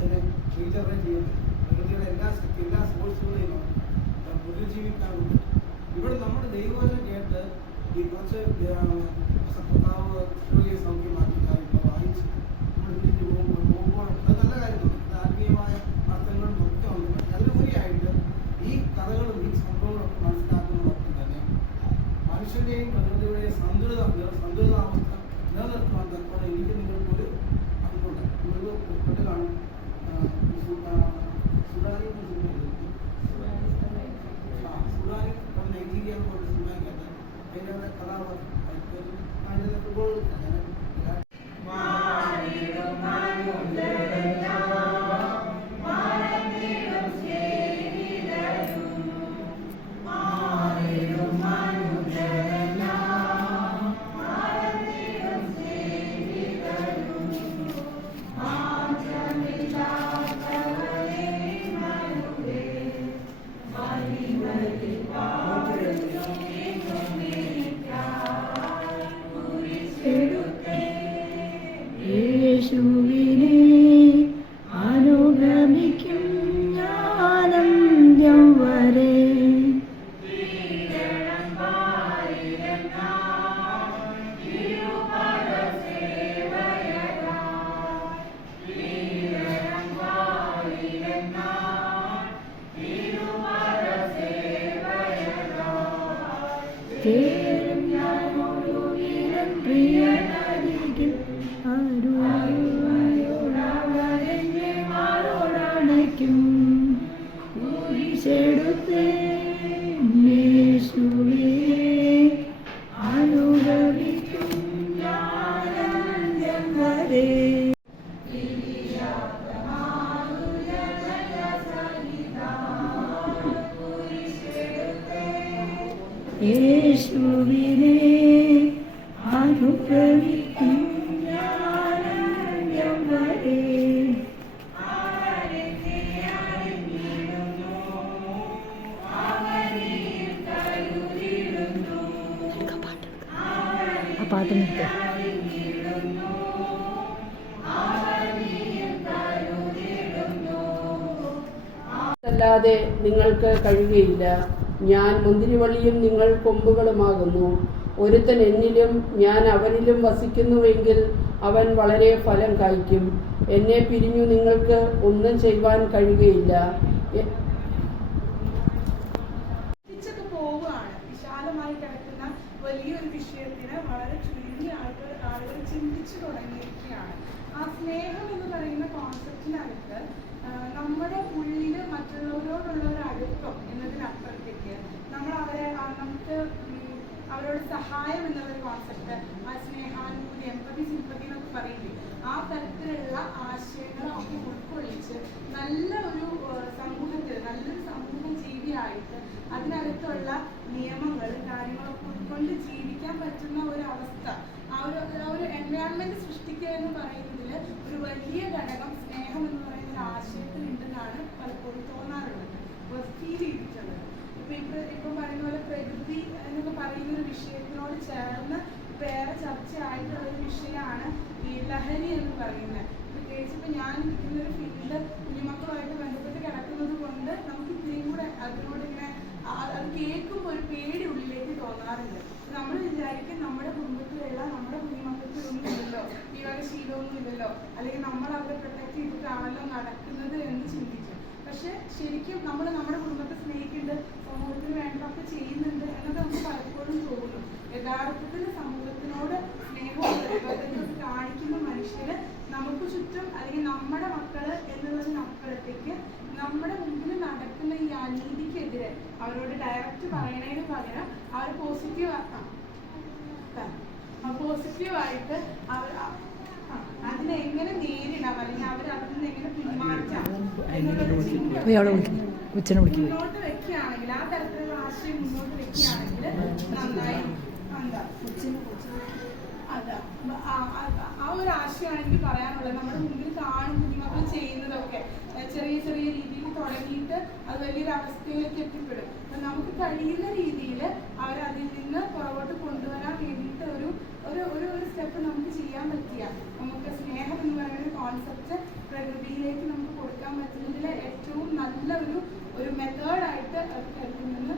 തന്നെ റീജനറേറ്റ് ചെയ്യുന്നത് പ്രകൃതിയുടെ എല്ലാ സോഴ്സുകളെയും പുനരുജ്ജീവിക്കാറുണ്ട്. ഇവിടെ നമ്മുടെ ദൈവവചനം കേട്ട് ഈ കുറച്ച് കർത്താവ് സൗഖ്യമാക്കി വായിച്ച് നമ്മൾ തിരിഞ്ഞു പോകുമ്പോൾ അത് നല്ല കാര്യമാണ്. അത് ആത്മീയമായ അർത്ഥങ്ങളും ഒക്കെ ഉണ്ട്. അതിനുപരിയായിട്ട് ഈ കഥകളും ഈ സംഭവങ്ങളൊക്കെ മനസ്സിലാക്കുന്നതോടൊപ്പം തന്നെ മനുഷ്യന്റെയും പ്രകൃതിയുടെയും സന്തുലിതാവസ്ഥ നിലനിർത്തുവാൻ തക്കോടെ എനിക്ക് നിങ്ങൾക്കൊരു അതുകൊണ്ട് നിങ്ങൾക്ക് പെട്ട് കാണും. സുഡാനി നൈജീരിയ പോലെ സിനിമയ്ക്കകത്ത് അതിൻ്റെ കഥാപാത്രം ഫുട്ബോൾ അനുഗമിക്കും ജ്ഞാനന്ത്യം വരെ. പ്രിയനരികിൽ ആരോടണയ്ക്കും കുരിശെടുത്തേ യേശുവേ അനുഗമിക്കും ജ്ഞാനന്ത്യം വരെ. യേശുവിനെ അനുഗമിക്കും ജ്ഞാനന്ത്യം വരെ. ആ പാട്ട് നിർത്തുക. അല്ലാതെ നിങ്ങൾക്ക് കഴിയുകയില്ല. ഞാൻ മുന്തിരിവള്ളിയും നിങ്ങൾ കൊമ്പുകളുമാകുന്നു. ഒരുത്തൻ എന്നിലും ഞാൻ അവനിലും വസിക്കുന്നുവെങ്കിൽ അവൻ വളരെ ഫലം കായ്ക്കും. എന്നെ പിരിഞ്ഞു നിങ്ങൾക്ക് ഒന്നും ചെയ്യുവാൻ കഴിയുകയില്ല. വിശാലമായി കിടക്കുന്ന വലിയൊരു വിഷയത്തിന് വളരെ ചുരുങ്ങിയ ആളുകൾ ചിന്തിച്ചു തുടങ്ങിയിരിക്കുകയാണ്. ആ സ്നേഹം എന്ന് പറയുന്ന കോൺസെപ്റ്റിനകത്ത് നമ്മുടെ ഉള്ളിൽ മറ്റുള്ളവരോടുള്ള ഒരു അടുപ്പം എന്നതിനപ്പുറത്തേക്ക് നമുക്ക് അവരോട് സഹായം എന്നുള്ളൊരു കോൺസെപ്റ്റ്, ആ സ്നേഹാനുഭൂതി, എമ്പതി, സിമ്പതി എന്നൊക്കെ പറയില്ലേ, ആ തരത്തിലുള്ള ആശയങ്ങൾ നമുക്ക് ഉൾക്കൊള്ളിച്ച് നല്ലൊരു സമൂഹ ജീവിയായിട്ട് അതിനകത്തുള്ള നിയമങ്ങൾ കാര്യങ്ങളൊക്കെ ഉൾക്കൊണ്ട് ജീവിക്കാൻ പറ്റുന്ന ഒരു അവസ്ഥ, ആ ഒരു എൻവയോൺമെന്റ് സൃഷ്ടിക്കുക എന്ന് പറയുന്നതിൽ ഒരു വലിയ ഘടകം സ്നേഹം എന്ന് പറയുന്ന ഒരു ആശയത്തിലുണ്ടെന്നാണ് പലപ്പോഴും തോന്നാറുള്ളത്, ഫീൽ ചെയ്തിട്ടുള്ളത്. ഇപ്പം പറയുന്ന പോലെ പ്രകൃതി എന്നൊക്കെ പറയുന്ന ഒരു വിഷയത്തിനോട് ചേർന്ന് വേറെ ചർച്ചയായിട്ടുള്ള ഒരു വിഷയമാണ് ഈ ലഹരി എന്ന് പറയുന്നത്. പ്രത്യേകിച്ച് ഇപ്പം ഞാൻ ഇരിക്കുന്ന ഒരു ഫീൽഡ് കുഞ്ഞുമക്കളുമായിട്ട് ബന്ധപ്പെട്ട് കിടക്കുന്നത് കൊണ്ട് നമുക്ക് ഇത്രയും കൂടെ അതിനോട് ഇങ്ങനെ അത് കേൾക്കുമ്പോൾ ഒരു പേടി ഉള്ളിലേക്ക് തോന്നാറുണ്ട്. നമ്മൾ വിചാരിക്കും നമ്മുടെ കുടുംബത്തിലുള്ള നമ്മുടെ കുഞ്ഞുമക്കൾക്ക് ഇതൊന്നും ഇല്ലല്ലോ, ഈ വക ശീലമൊന്നും ഇല്ലല്ലോ, അല്ലെങ്കിൽ നമ്മൾ അവരെ പ്രൊട്ടക്ട് ചെയ്തിട്ടാണല്ലോ നടക്കുന്നത് എന്ന് ചിന്തിക്കും. പക്ഷെ ശരിക്കും നമ്മൾ നമ്മുടെ കുടുംബത്തെ സ്നേഹിക്കുന്നുണ്ട്, സമൂഹത്തിന് വേണ്ടതൊക്കെ ചെയ്യുന്നുണ്ട് എന്നൊക്കെ നമുക്ക് പലപ്പോഴും തോന്നും. യഥാർത്ഥത്തിൽ സമൂഹത്തിനോട് സ്നേഹവും പ്രതിബദ്ധതയും കാണിക്കുന്ന മനുഷ്യര് നമുക്ക് ചുറ്റും അല്ലെങ്കിൽ നമ്മുടെ മക്കള് എന്നുള്ളതിനപ്പുറത്തേക്ക് നമ്മുടെ മുമ്പിൽ നടക്കുന്ന ഈ അനീതിക്കെതിരെ അവരോട് ഡയറക്റ്റ് പറയണതിന് പകരം അവർ പോസിറ്റീവായിട്ട് അവർ അതിനെ എങ്ങനെ നേരിടാം അല്ലെങ്കിൽ അവർ അതിൽ നിന്ന് എങ്ങനെ പിന്മാറ്റാം മുന്നോട്ട് വെക്കുകയാണെങ്കിൽ, ആ തരത്തിലുള്ള ആശയം മുന്നോട്ട് വെക്കുകയാണെങ്കിൽ നന്നായി ആ ഒരു ആശയമാണ് എനിക്ക് പറയാനുള്ളത്. നമ്മുടെ മുമ്പിൽ കാണും കുഞ്ഞുമക്കൾ ചെയ്യുന്നതൊക്കെ ചെറിയ ചെറിയ രീതിയിൽ തുടങ്ങിയിട്ട് അത് വലിയൊരു അവസ്ഥയിലേക്ക് എത്തിപ്പെടും. അപ്പം നമുക്ക് കഴിയുന്ന രീതിയിൽ അവരതിൽ നിന്ന് പുറകോട്ട് കൊണ്ടുവരാൻ വേണ്ടിയിട്ട് ഒരു സ്റ്റെപ്പ് നമുക്ക് ചെയ്യാൻ പറ്റിയ, നമുക്ക് സ്നേഹം എന്ന് പറയുന്ന കോൺസെപ്റ്റ് പ്രകൃതിയിലേക്ക് നമുക്ക് കൊടുക്കാൻ പറ്റുന്നതിൽ ഏറ്റവും നല്ല ഒരു മെത്തേഡായിട്ട് അത് കരുതുമെന്ന്